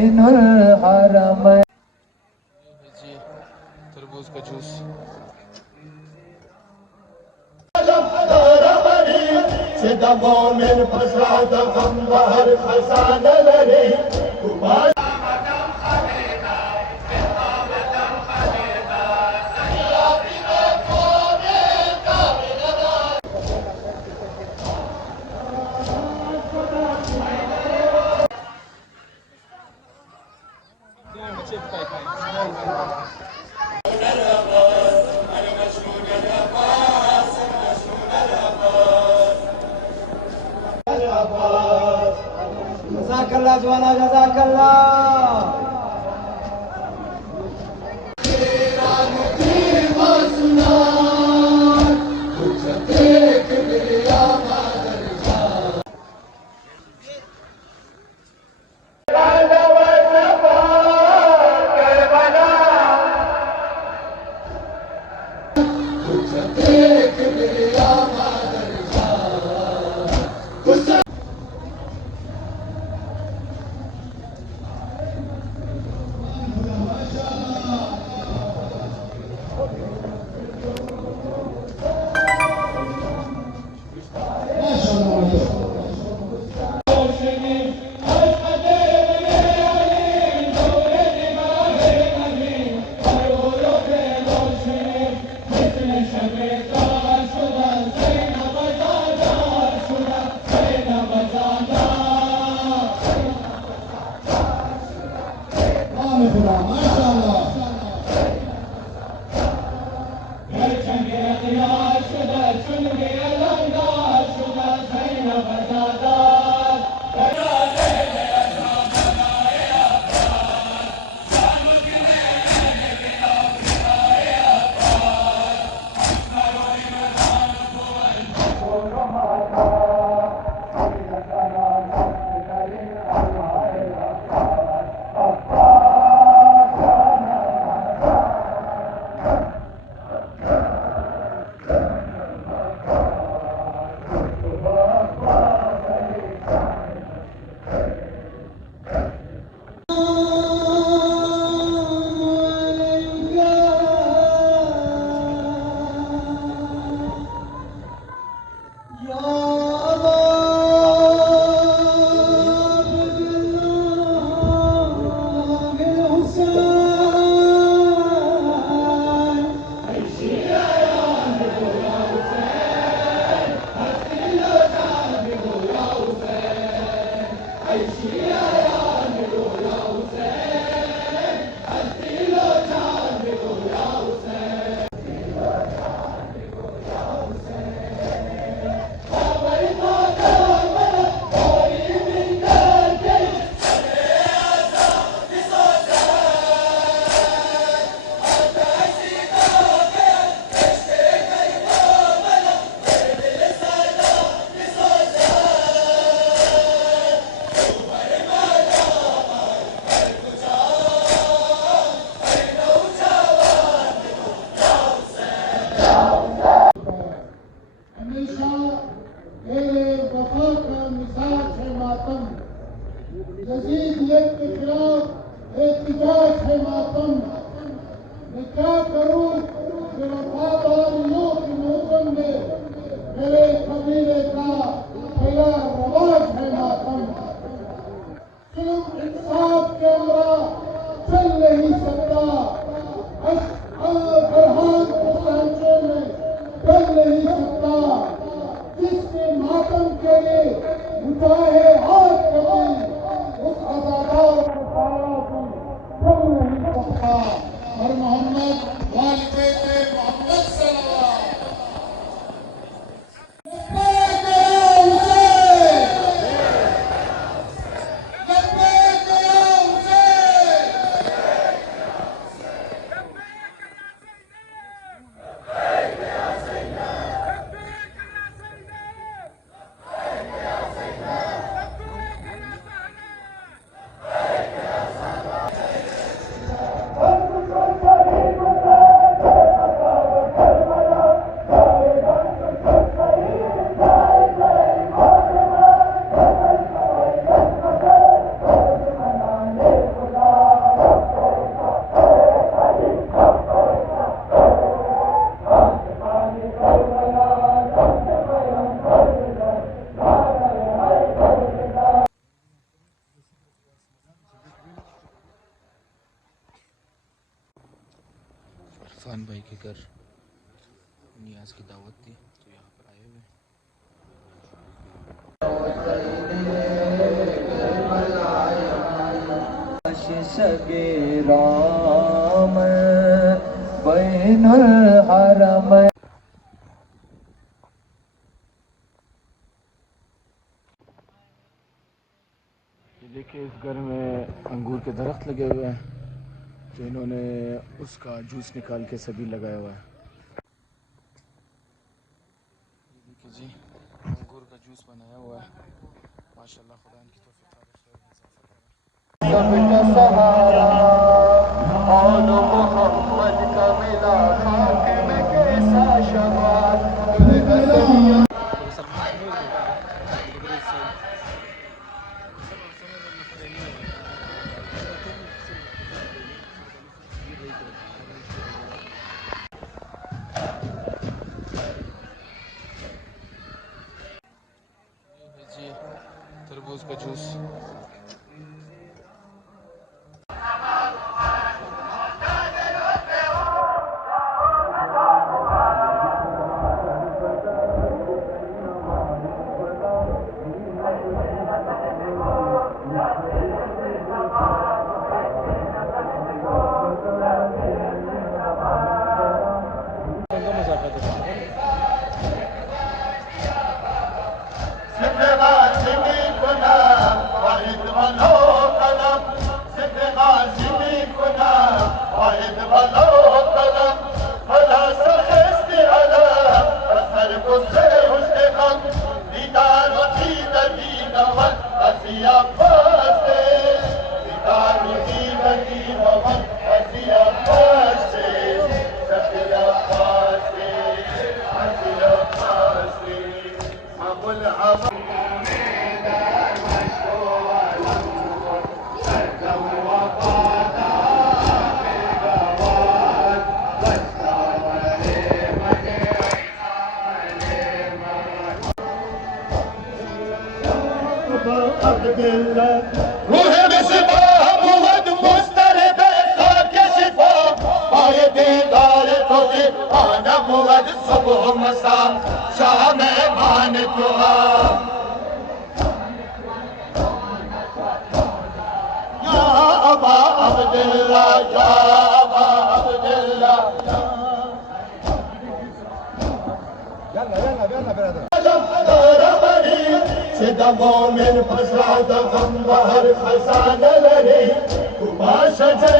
हुसैनुल हरमैन। तरबूज का जूस। मोमिन फसाद हम बाहर फसाद लरे जज़ाकल्लाह जवाना जज़ाकल्लाह। जदीदियत के खिलाफ एहतिजाज है मातम। मैं क्या करूं कि वफादारियों की मौसम में मेरे कबीले का पहला रवाज है मातम। जुल्म इंसाफ के अमरा चल नहीं सकता, फरहान के सांचों में चल नहीं सकता। जिसके मातम के लिए उठाए हाथ कभी उस अज़ादार के सारा को चल नहीं सकता। और मोहम्मद वालिद मोहम्मद सल्लल्लाहु के घर नियाज की दावत थी तो यहाँ पर आए हुए। सगे राम बैनुल हरम। देखिए इस घर में अंगूर के दरख्त लगे हुए हैं तो इन्होंने उसका जूस निकाल के सभी लगाया हुआ है। देखिए जी अंगूर का जूस बनाया हुआ है माशाल्लाह। खुदा इनकी तौफीक सबका सहारा और मोहम्मद का मिला खाक में कैसा शबार। तरबूज का जूस। रूह मिसबाह मुहद मुस्तरब खाक शिफा पाए दीदार तुझे आना मुहद सुबह मसा शाम मान तुहा या अबा अब्दुल्ला या अबा अब्दुल्ला। सिदा मोमिन फसाद गम बहर फसाद लरे कुमाश जे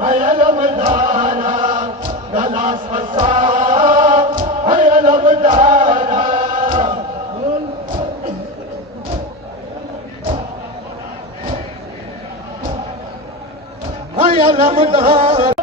हयलम दाना गलास फसा हयलम दाना हयलम दाना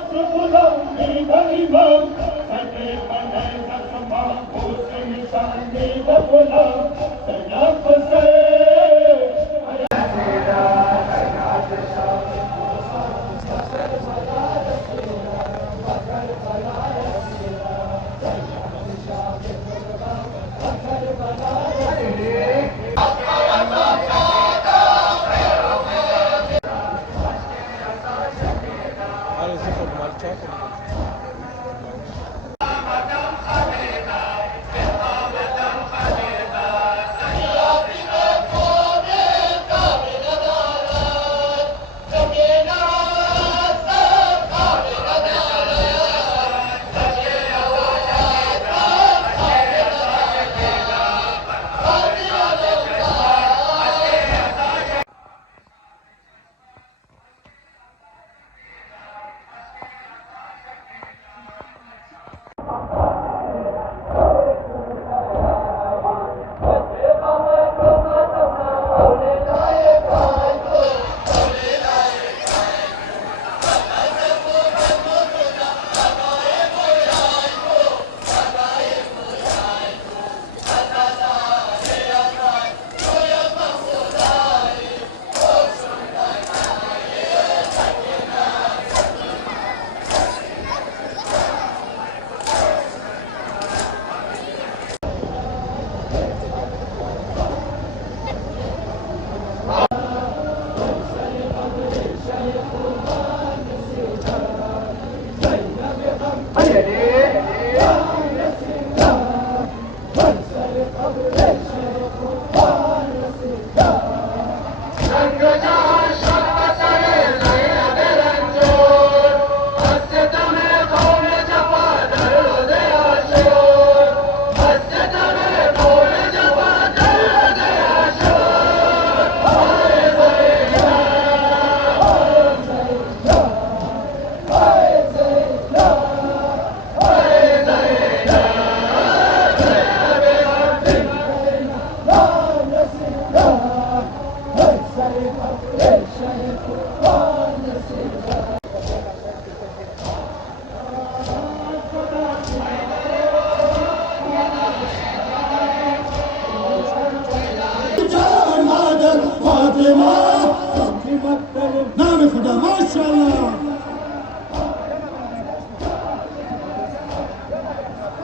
नाम खुदा माशाअल्लाह।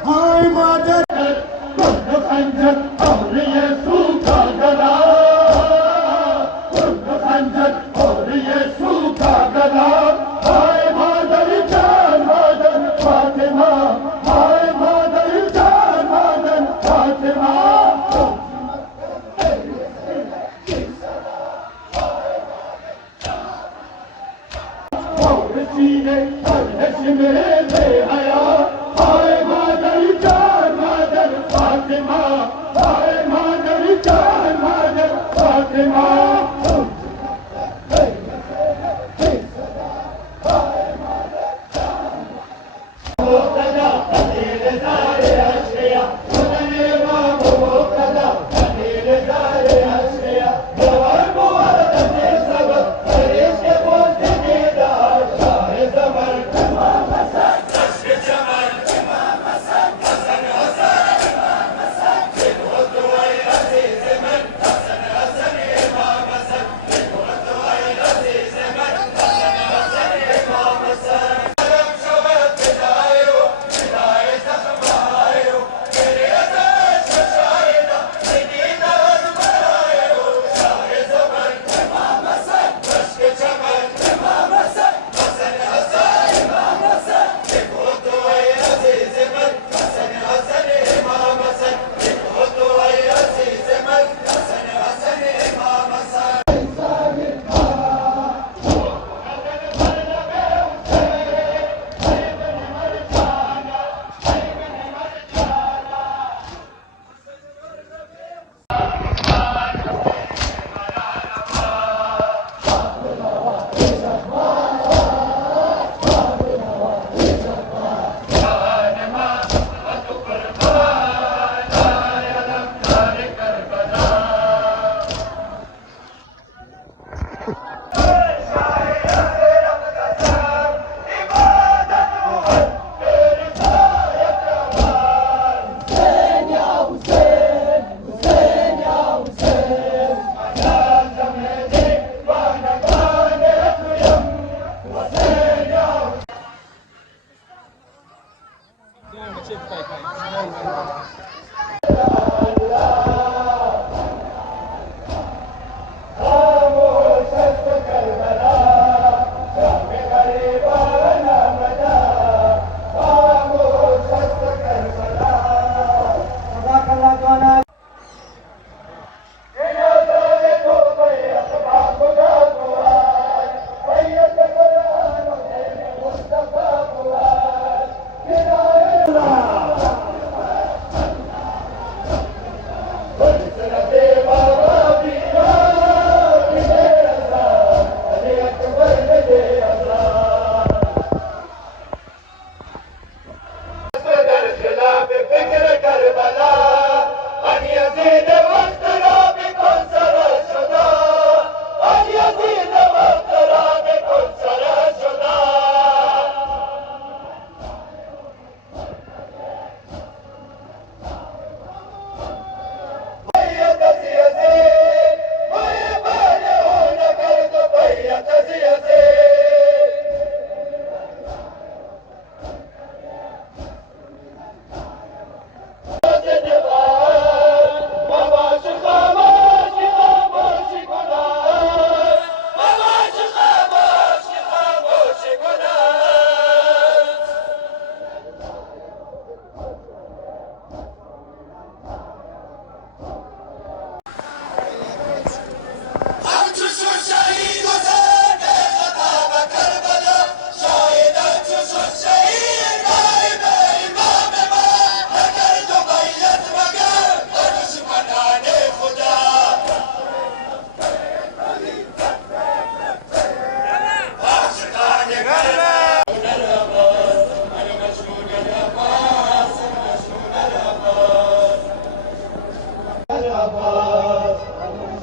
हाय मादर खंजर और ये सूखा गला, खंजर और ये सूखा गला। हाय मादर जान मादर फातिमा, हाय मादर जान मादर फातिमा। और सीने पर मेरे आया, हाय मादर जान मादर फातिमा, हाय मादर जान मादर फातिमा।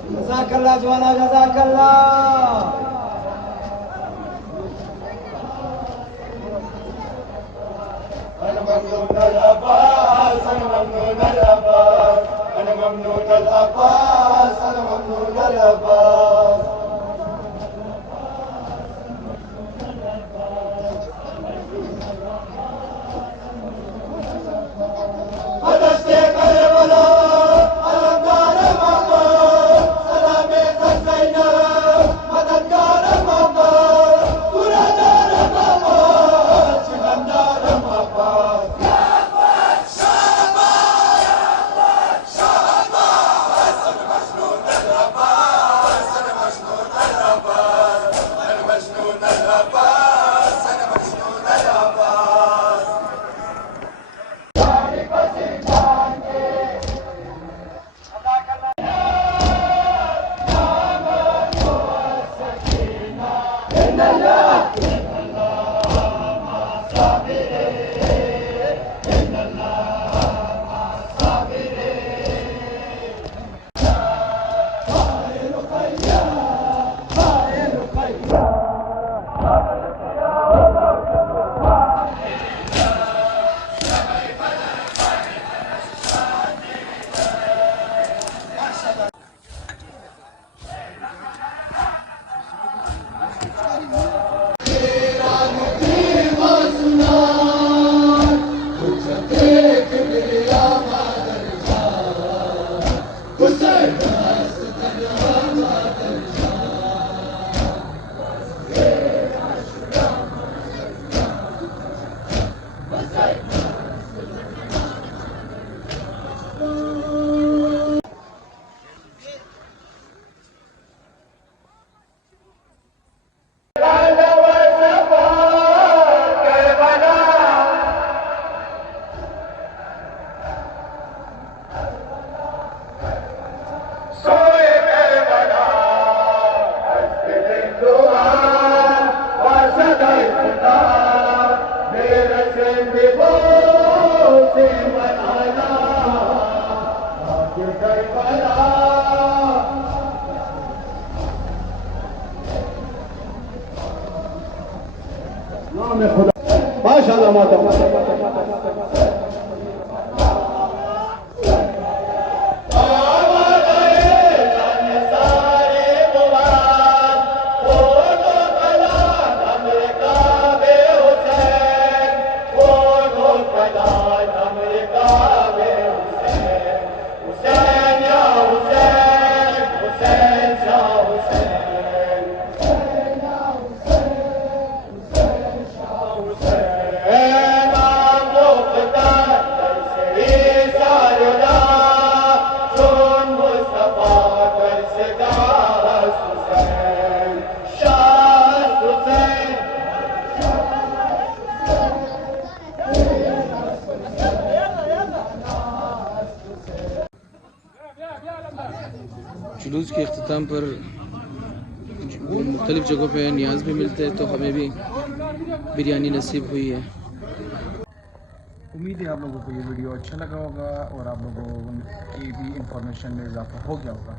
जज़ाकल्लाह जवाना जज़ाकल्लाह। أنا ممنون العباس، أنا ممنون العباس، أنا ممنون العباس، أنا ممنون العباس. माशाअल्लाह माता जुलूस के अख्ताम पर मुख्तलिफ़ जगहों पे न्याज भी मिलते हैं, तो हमें भी बिरयानी नसीब हुई है। उम्मीद है आप लोगों को ये वीडियो अच्छा लगा होगा और आप लोगों की भी इंफॉर्मेशन में इजाफा हो गया होगा।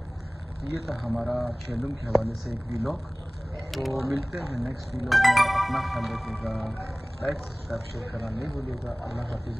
ये था हमारा छेलुम के हवाले से एक व्लॉग। तो मिलते हैं नेक्स्ट व्लॉग में। अपना ख्याल रखिएगा, लाइक सब्सक्राइब शेयर करना नहीं भूलिएगा। अल्लाह हाफिज़।